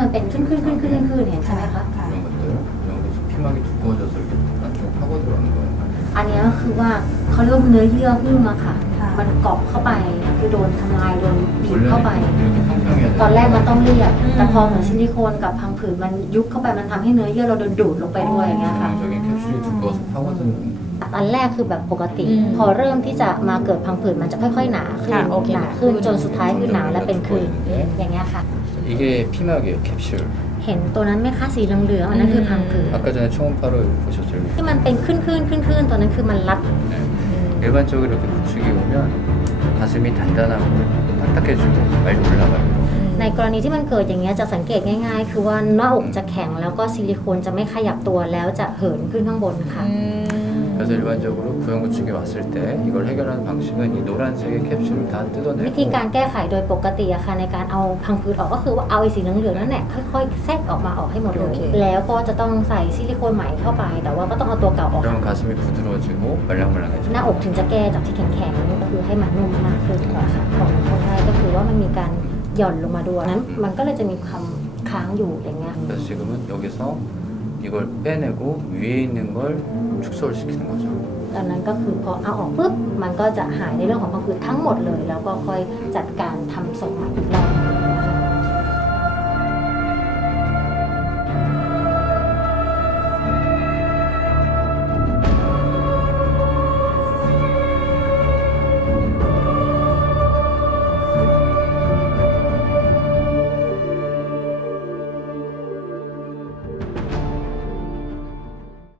มันเป็นขึ้นขึ้นขึ้นขึ้นขึ้นเห็นใช่ไหมคะ ค่ะ 이런 것들 이런 게 피막이 두꺼워져서 이렇게 안쪽 파고 들어가는 거예요. อันนี้ก็คือว่าเขาเรียกว่าเนื้อเยื่อหุ้มอะค่ะ ค่ะ มันเกาะเข้าไปคือโดนทำลายโดนบีบเข้าไป 원래는 이렇게 평평해야 ตอนแรกมัน 되는데 ต้องเรียบ อืม แต่พอเหมือนซิลิโคนกับพังผืดมันยุบเข้าไปมันทำให้เนื้อเยื่อเราโดนดูดลงไปด้วยอย่างเงี้ยค่ะ 전형적인 캡슐이 두꺼워서 파고드는 อันแรกคือแบบปกติ อืม พอเริ่มที่จะมาเกิดพังผืดมันจะค่อยๆหนาขึ้น ค่ะโอเค หนาขึ้น หนาขึ้น จนสุดท้ายคือหนาและเป็นคืน 두꺼워지는데 อย่างเงี้ยค่ะ 이게 피막이에요 캡슐 เห็นตัวนั้นไหมคะสีเหลืองๆอันนั้นคือพังผืด 아까 전에 초음파로 보셨죠? ที่มันเป็นขึ้นขึ้นขึ้นขึ้นตัวนั้นคือมันรัด 네. 일반적으로 이렇게 구축이 오면 가슴이 단단하고 딱딱해지고 빨리 올라가요 ในกรณีที่มันเกิดอย่างเงี้ยจะสังเกตง่าย ๆ คือว่าหน้าอกจะแข็งแล้วก็ซิลิโคนจะไม่ขยับตัวแล้วจะเหินขึ้นข้างบนค่ะ อืม 그래서 일반적으로 부영구축이 왔을 때 이걸 해결하는 방식은 이 노란색의 캡슐을 다 วิธี 뜯어내고 การแก้ไขโดยปกติอะค่ะในการเอาพังผืดออกก็คือว่าเอาไอ้สีเหลืองๆนั่นแหละค่อยๆแทรกออกมาออกให้หมดเลย โอเค แล้วก็จะต้องใส่ซิลิโคนใหม่เข้าไป แต่ว่าก็ต้องเอาตัวเก่าออก 그러면 가슴이 부드러워지고 말랑말랑해져요 หน้าอกถึงจะแก้จากที่แข็งๆก็คือให้มันนุ่มมากขึ้นกว่าค่ะของคนไทยก็คือว่ามันมีการหย่อนลงมาด้วยนั้น มันก็เลยจะมีความค้างอยู่อย่างเงี้ย 그래서 지금은 여기서 이걸 빼내고 위에 있는 걸 축소를 시키는 거죠 ดังนั้นก็คือพอเอาออกปุ๊บมันก็จะหายในเรื่องของพังผืดทั้งหมดเลย แล้วก็ค่อยจัดการทำส่งใหม่